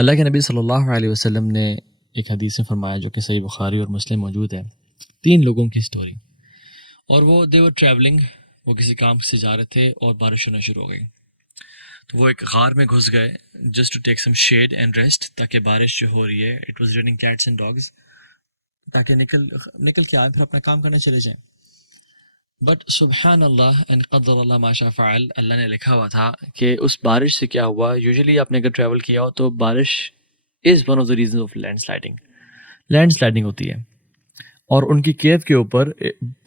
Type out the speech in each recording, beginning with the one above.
اللہ کے نبی صلی اللہ علیہ وسلم نے ایک حدیث میں فرمایا جو کہ صحیح بخاری اور مسلم موجود ہے، 3 لوگوں کی سٹوری، اور وہ دے ور ٹریولنگ، وہ کسی کام سے جا رہے تھے اور بارش ہونا شروع ہو گئی، تو وہ ایک غار میں گھس گئے just to take some shade and rest, تاکہ بارش جو ہو رہی ہے it was raining cats and dogs, تاکہ نکل کے آئے پھر اپنا کام کرنے چلے جائیں۔ بٹ سبحان اللہ ان قدر اللہ ما شاء فعل، اللہ نے لکھا ہوا تھا کہ اس بارش سے کیا ہوا، یوزلی آپ نے اگر ٹریول کیا ہو تو بارش is one of the reasons of land sliding ہوتی ہے، اور ان کی کیو کے اوپر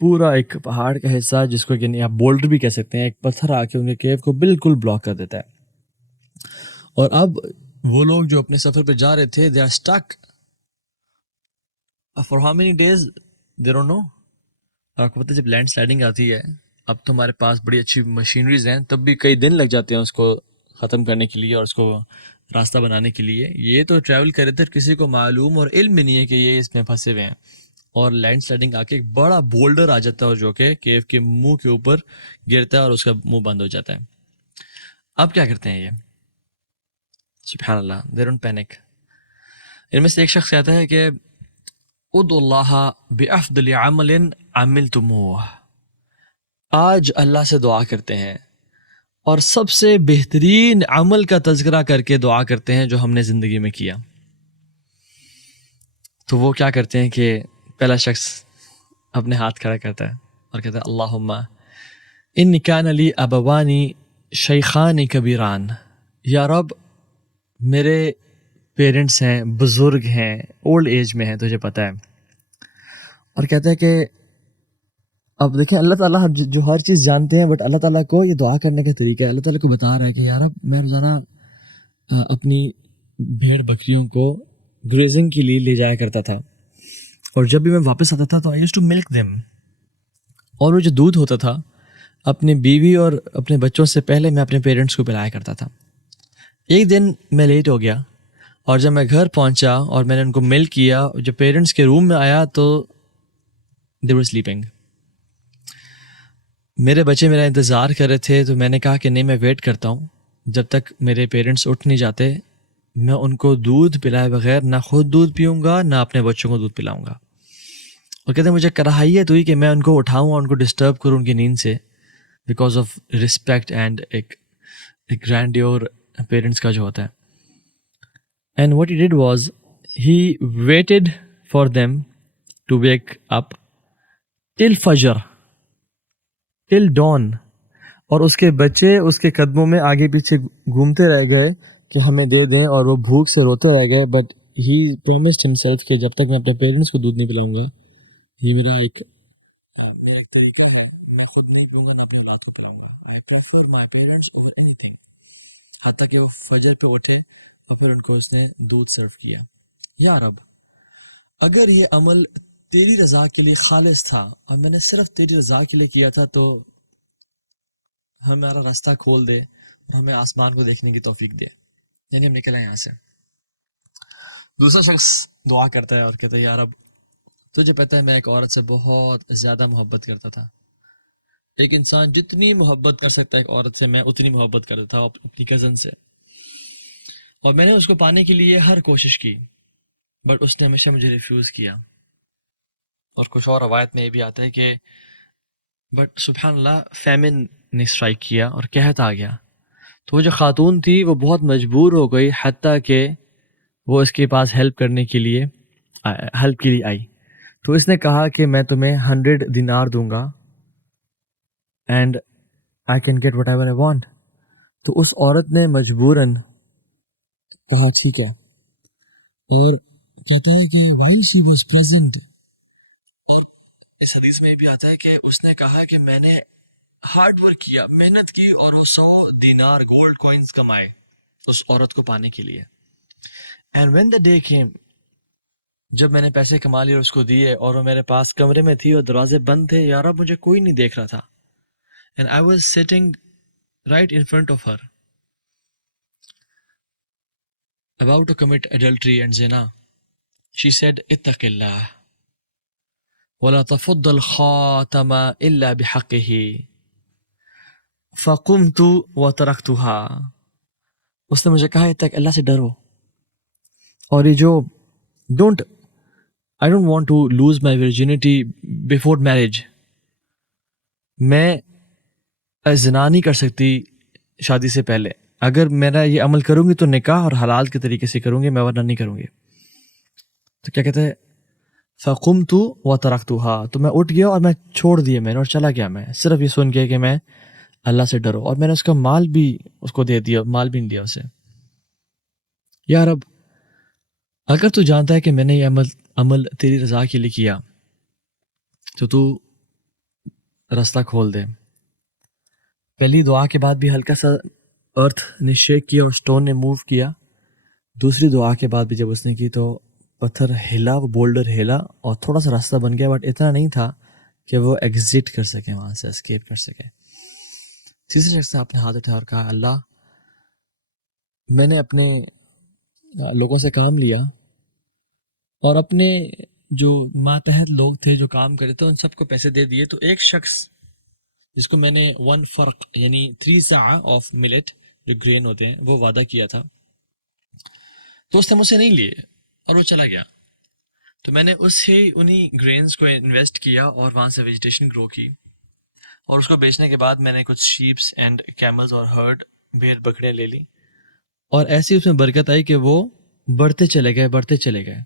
پورا ایک پہاڑ کا حصہ جس کو یعنی آپ بولڈر بھی کہہ سکتے ہیں، ایک پتھر آ کے ان کے کیو کو بالکل بلاک کر دیتا ہے، اور اب وہ لوگ جو اپنے سفر پہ جا رہے تھے they are stuck for how many days they don't know. اور آپ کو پتہ ہے جب لینڈ سلائڈنگ آتی ہے، اب تو ہمارے پاس بڑی اچھی مشینریز ہیں، تب بھی کئی دن لگ جاتے ہیں اس کو ختم کرنے کے لیے اور اس کو راستہ بنانے کے لیے۔ یہ تو ٹریول کرے تھے، کسی کو معلوم اور علم بھی نہیں ہے کہ یہ اس میں پھنسے ہوئے ہیں، اور لینڈ سلائڈنگ آ کے ایک بڑا بولڈر آ جاتا ہے اور جو کہ کیو کے منہ کے اوپر گرتا ہے اور اس کا منہ بند ہو جاتا ہے۔ اب کیا کرتے ہیں یہ؟ سبحان اللہ، دے ڈونٹ پینک۔ ان میں سے ایک شخص کہتا ہے کہ ادعوا اللہ بافضل عمل عملتموہ، آج اللہ سے دعا کرتے ہیں اور سب سے بہترین عمل کا تذکرہ کر کے دعا کرتے ہیں جو ہم نے زندگی میں کیا۔ تو وہ کیا کرتے ہیں کہ پہلا شخص اپنے ہاتھ کھڑا کرتا ہے اور کہتا ہے اللہم ان کان لی ابوانی شیخان کبیران، یا رب میرے پیرنٹس ہیں، بزرگ ہیں، اولڈ ایج میں ہیں، تجھے پتہ ہے، اور کہتا ہے کہ اب دیکھیں اللہ تعالیٰ جو ہر چیز جانتے ہیں، بٹ اللہ تعالیٰ کو یہ دعا کرنے کا طریقہ ہے، اللہ تعالیٰ کو بتا رہا ہے کہ یا رب میں روزانہ اپنی بھیڑ بکریوں کو گریزنگ کے لیے لے جایا کرتا تھا، اور جب بھی میں واپس آتا تھا تو I used to milk them, اور وہ جو دودھ ہوتا تھا اپنی بیوی اور اپنے بچوں سے پہلے میں اپنے پیرنٹس کو پلایا کرتا تھا۔ ایک دن میں لیٹ ہو گیا، اور جب میں گھر پہنچا اور میں نے ان کو ملک کیا، جب پیرنٹس کے روم میں آیا تو دے ور سلیپنگ۔ میرے بچے میرا انتظار کر رہے تھے، تو میں نے کہا کہ نہیں، میں ویٹ کرتا ہوں جب تک میرے پیرنٹس اٹھ نہیں جاتے، میں ان کو دودھ پلائے بغیر نہ خود دودھ پیوں گا نہ اپنے بچوں کو دودھ پلاؤں گا۔ اور کہتے ہیں مجھے کراہیت ہوئی کہ میں ان کو اٹھاؤں اور ان کو ڈسٹرب کروں ان کی نیند سے، بیکاز آف رسپیکٹ اینڈ ایک گرینڈیور پیرنٹس کا جو ہوتا ہے۔ And what he did was he waited for them to wake up till فجر، ٹل ڈان، اور اس کے بچے اس کے قدموں میں آگے پیچھے گھومتے رہ گئے کہ ہمیں دے دیں، اور وہ بھوک سے روتے رہ گئے، بٹ ہی پرومسڈ ہمسیلف کہ جب تک میں اپنے پیرنٹس کو دودھ نہیں پلاؤں گا، یہ میرا ایک طریقہ ہے، میں خود نہیں پیوں گا نہ اپنی اولاد کو پلاؤں گا، I prefer my parents over اینی تھنگ۔ حتیٰ کہ وہ فجر پہ اٹھے اور پھر ان کو اس نے دودھ سرو کیا۔ یا رب اگر یہ عمل تیری رضا کے لیے خالص تھا اور میں نے صرف تیری رضا کے لیے کیا تھا، تو ہمارا راستہ کھول دے اور ہمیں آسمان کو دیکھنے کی توفیق دے، یعنی ہم نکل آئے یہاں سے۔ دوسرا شخص دعا کرتا ہے اور کہتا ہے یا رب تجھے پتہ ہے میں ایک عورت سے بہت زیادہ محبت کرتا تھا، ایک انسان جتنی محبت کر سکتا ہے ایک عورت سے، میں اتنی محبت کرتا تھا اپنی کزن سے، اور میں نے اس کو پانے کے لیے ہر کوشش کی، بٹ اس نے ہمیشہ مجھے ریفیوز کیا۔ اور کچھ اور روایت میں یہ بھی آتا ہے کہ بٹ سبحان اللہ فیمن نے اسٹرائک کیا اور قحط آ گیا، تو وہ جو خاتون تھی وہ بہت مجبور ہو گئی، حتیٰ کہ وہ اس کے پاس ہیلپ کے لیے آئی، تو اس نے کہا کہ میں تمہیں 100 دینار دوں گا and I can get whatever I want. تو اس عورت نے مجبوراً کہا ٹھیک ہے، اور کہتا ہے کہ وائل شی واز پریزنٹ، اور اس حدیث میں یہ بھی آتا ہے کہ اس نے کہا کہ میں نے ہارڈ ورک کیا، محنت کی، اور وہ 100 دینار گولڈ کوائنز کمائے اس عورت کو پانے کے لیے۔ And when the day came, جب میں نے پیسے کما لیے اور اس کو دیے، اور وہ میرے پاس کمرے میں تھی اور دروازے بند تھے، یا رب مجھے کوئی نہیں دیکھ رہا تھا، and I was sitting right in front of her about to commit adultery and zina. She said اتق اللہ ولا تفض الخاتم الا بحقه فقمت وتركتها. اس نے مجھے کہا اتق اللہ سے ڈرو اور یہ جو I don't want to lose my virginity before marriage. میں زنا نہیں کر سکتی شادی سے پہلے. اگر میرا یہ عمل کروں گی تو نکاح اور حلال کے طریقے سے کروں گی، میں ورنہ نہیں کروں گی. تو کیا کہتے ہیں فقمت وترکتها، تو میں اٹھ گیا اور میں چھوڑ دیا میں نے اور چلا گیا. میں صرف یہ سن کے کہ میں اللہ سے ڈرو، اور میں نے اس کا مال بھی اس کو دے دیا، مال بھی نہیں دیا اسے. یا رب اگر تو جانتا ہے کہ میں نے یہ عمل تیری رضا کے لیے کیا تو راستہ کھول دے. پہلی دعا کے بعد بھی ہلکا سا ارتھ نے شیک کیا اور سٹون نے موو کیا. دوسری دعا کے بعد بھی جب اس نے کی تو پتھر ہلا، وہ بولڈر ہلا اور تھوڑا سا راستہ بن گیا، بٹ اتنا نہیں تھا کہ وہ ایگزٹ کر سکے، وہاں سے اسکیپ کر سکے. تیسرے شخص نے اپنے ہاتھ اٹھایا اور کہا اللہ میں نے اپنے لوگوں سے کام لیا اور اپنے جو ماتحت لوگ تھے جو کام کرے تھے ان سب کو پیسے دے دیے، تو ایک شخص جس کو میں نے 1 فرق یعنی 3 ساع آف ملٹ جو گرین ہوتے ہیں وہ وعدہ کیا تھا، تو اس نے مجھ سے نہیں لیے اور وہ چلا گیا. تو میں نے انہی گرینز کو انویسٹ کیا اور وہاں سے ویجیٹیشن گرو کی، اور اس کو بیچنے کے بعد میں نے کچھ شیپس اینڈ کیملز اور ہرڈ بھیڑ بکریاں لے لی، اور ایسی اس میں برکت آئی کہ وہ بڑھتے چلے گئے.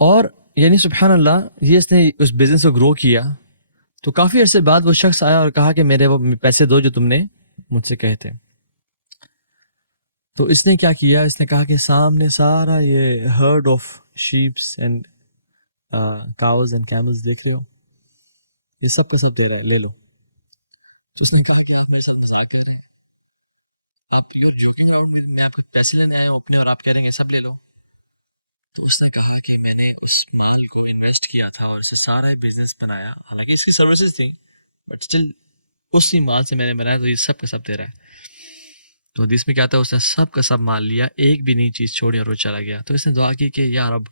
اور یعنی سبحان اللہ یہ اس نے اس بزنس کو گرو کیا. تو کافی عرصے بعد وہ شخص آیا اور کہا کہ میرے وہ پیسے دو جو تم نے مجھ سے کہے تھے. تو اس نے کیا کیا، اس نے کہا کہ سامنے سارا یہ heard of shapes and cows and camels دیکھ رہے ہو، یہ سب کا سب دے رہا ہے، لے لو. تو اس نے کہا کہ آپ میرے ساتھ مذاق کر رہے ہیں، آپ you are joking around with, میں آپ کے پیسے لینے آیا ہوں اپنے اور آپ کہہ رہے ہیں سب لے لو. تو اس نے کہا کہ میں نے اس مال کو انویسٹ کیا تھا اور اسے سارا بزنس بنایا، حالانکہ اس کی سروسز تھیں بٹ اسٹل اسی مال سے میں نے بنایا، تو یہ سب کا سب دے رہا ہے. تو حدیث میں کیا تھا، اس نے سب کا سب مال لیا، ایک بھی نئی چیز چھوڑی اور وہ چلا گیا. تو اس نے دعا کی کہ یا رب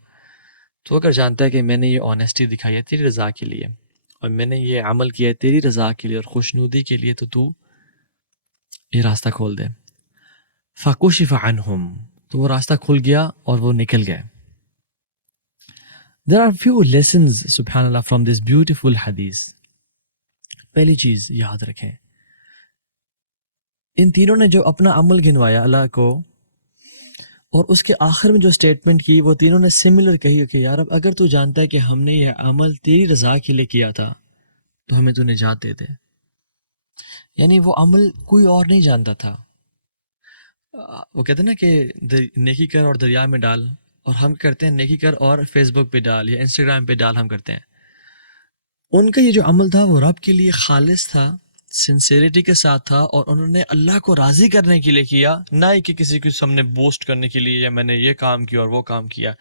تو اگر جانتا ہے کہ میں نے یہ آنیسٹی دکھائی ہے تیری رضا کے لیے اور میں نے یہ عمل کیا ہے تیری رضا کے لیے اور خوشنودی کے لیے، تو یہ راستہ کھول دے. فَكُشِفَ عَنْهُمْ، تو وہ راستہ کھل گیا اور وہ نکل گئے. There are few lessons سبحان اللہ from this beautiful حدیث. پہلی چیز یاد رکھیں، ان تینوں نے جو اپنا عمل گنوایا اللہ کو اور اس کے آخر میں جو اسٹیٹمنٹ کی وہ تینوں نے سملر کہی کہ یا رب اگر تو جانتا ہے کہ ہم نے یہ عمل تیری رضا کے لیے کیا تھا تو ہمیں تو نجات دے دے. یعنی وہ عمل کوئی اور نہیں جانتا تھا. وہ کہتے ہیں نا کہ نیکی کر اور دریا میں ڈال، اور ہم کرتے ہیں نیکی کر اور فیس بک پہ ڈال یا انسٹاگرام پہ ڈال ہم کرتے ہیں. ان کا یہ جو عمل تھا وہ رب کے لیے خالص تھا، سنسیریٹی کے ساتھ تھا، اور انہوں نے اللہ کو راضی کرنے کے لیے کیا، نہ کہ کسی کے سامنے بوسٹ کرنے کے لیے یا میں نے یہ کام کیا اور وہ کام کیا.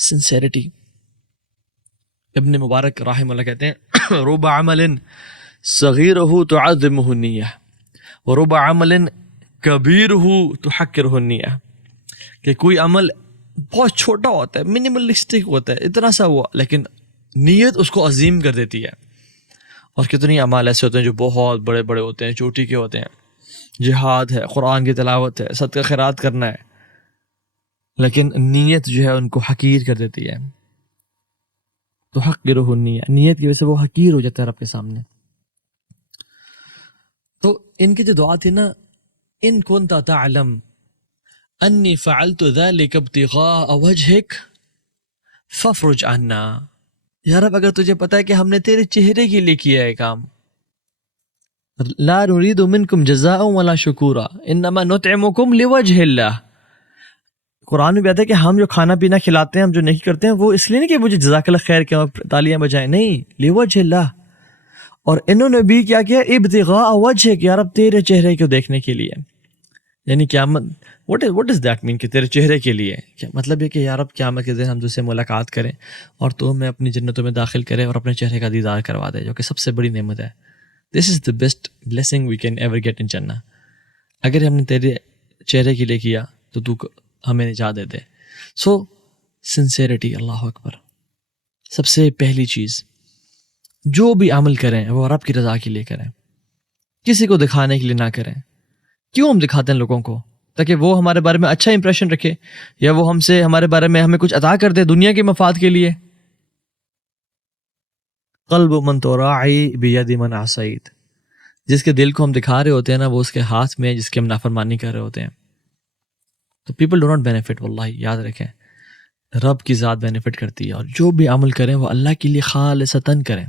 سنسیریٹی. ابن مبارک رحمہ اللہ کہتے ہیں رب عمل صغیرہ تعظمہ النیہ ورب عمل کبیرہ تحقرہ النیہ، کہ کوئی عمل بہت چھوٹا ہوتا ہے، منیملسٹک ہوتا ہے، اتنا سا ہوا، لیکن نیت اس کو عظیم کر دیتی ہے. اور کتنی اعمال ایسے ہوتے ہیں جو بہت بڑے بڑے ہوتے ہیں، چوٹی کے ہوتے ہیں، جہاد ہے، قرآن کی تلاوت ہے، صدقہ خیرات کرنا ہے، لیکن نیت جو ہے ان کو حقیر کر دیتی ہے. تو حقیرہ النیہ، نیت کی وجہ سے وہ حقیر ہو جاتا ہے رب کے سامنے. تو ان کی جو دعا تھی نا، ان کنت تعلم انی فعلت ذلک ابتغاء وجہک فافرج عنا، یا رب اگر تجھے پتا ہے کہ ہم نے تیرے چہرے کے لیے کیا ہے کام، لا نريد منکم جزاء ولا شکورا انما نطعمکم لوجہ اللہ. قرآن میں بھی آتا ہے کہ ہم جو کھانا پینا کھلاتے ہیں، ہم جو نہیں کرتے ہیں، وہ اس لیے نہیں کہ مجھے جزاک اللہ خیر کے تالیاں بجائیں، نہیں، لوجہ اللہ. اور انہوں نے بھی کیا کیا، ابتغاء وجہک، یا رب تیرے چہرے کو دیکھنے کے لیے. یعنی قیامت what does that mean کہ تیرے چہرے کے لیے کیا مطلب ہے کہ یا رب قیامت کے دن ہم تجھ سے ملاقات کریں اور تو ہمیں اپنی جنتوں میں داخل کرے اور اپنے چہرے کا دیدار کروا دے، جو کہ سب سے بڑی نعمت ہے. This is the best blessing we can ever get in Jannah. اگر ہم نے تیرے چہرے کے لیے کیا تو تو ہمیں نجات دے دے. سو سنسیریٹی، اللہ اکبر. سب سے پہلی چیز، جو بھی عمل کریں وہ رب کی رضا کے لیے کریں، کسی کو دکھانے کے لیے نہ کریں. کیوں ہم دکھاتے ہیں لوگوں کو؟ تاکہ وہ ہمارے بارے میں اچھا امپریشن رکھے، یا وہ ہم سے ہمارے بارے میں ہمیں کچھ عطا کر دے دنیا کے مفاد کے لیے. قلب من تراعی بید من عصیت، جس کے دل کو ہم دکھا رہے ہوتے ہیں نا، وہ اس کے ہاتھ میں جس کی ہم نافرمانی کر رہے ہوتے ہیں. تو پیپل ڈو ناٹ بینیفٹ، واللہ یاد رکھیں، رب کی ذات بینیفٹ کرتی ہے. اور جو بھی عمل کریں وہ اللہ کے لیے خالصتاً کریں.